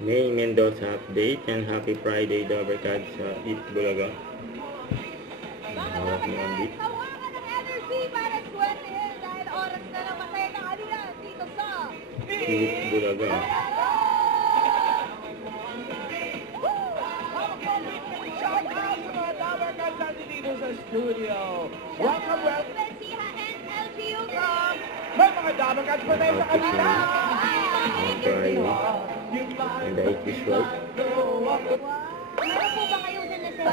May Mendoza update and happy Friday Dabarkad sa Eat Bulaga. Hawak ni Andy. Tawagan ng energy para swertehin dahil oras na ng masaya ng alian dito sa Eat Bulaga. Shout out sa mga Dabarkad natin dito sa studio. Welcome, welcome. Bensiha and LGU. May mga Dabarkad pa tayo sa kanila. Friday. And the 80s right. Ano po ba kayong sinasema?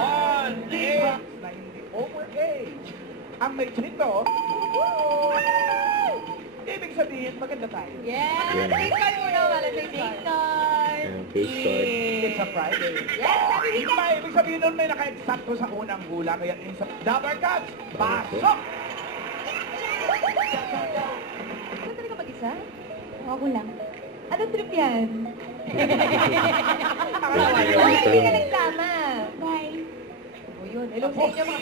On age, 90 over age. Ang may nito, ibig sabihin, maganda tayo. Yes! Yeah. Face card muna, Valentine's card. And face card. It's a Friday. Yes! Happy weekend! Iba, ibig sabihin nun may naka-eksakto sa unang hula, kaya yung sa Dabarkad, pasok! Ikaw talaga mag-isa? Ako lang. Anong trip yan? Hindi ka nagsama. Bye. O yun, hello sa inyo mga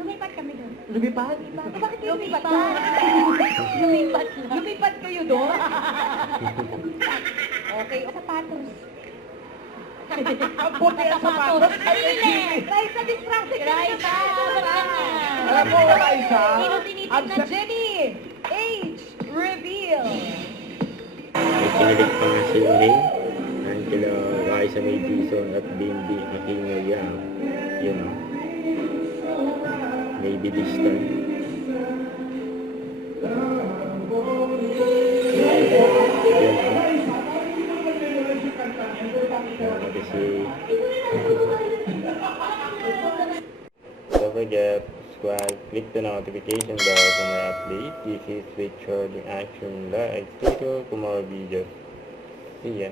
lumipat kami doon. Lumipad? Bakit kayo lumipat? Lumipat lang. Lumipat kayo doon? Okay, sapatos. Ang puti ang sapatos ay nagsinig. Raisa, distracted ka Raisa, Alam mo, Raisa, Sino tinitig na Jenny? Age reveal. May kinilig pa nga si Ning. And kila Raisa May Dizon at Bimbi Aquino Yang. You know. Maybe this time. Don't forget to subscribe, click the notification bell for more updates. This is Richard in Action Live Studio for more videos. See ya.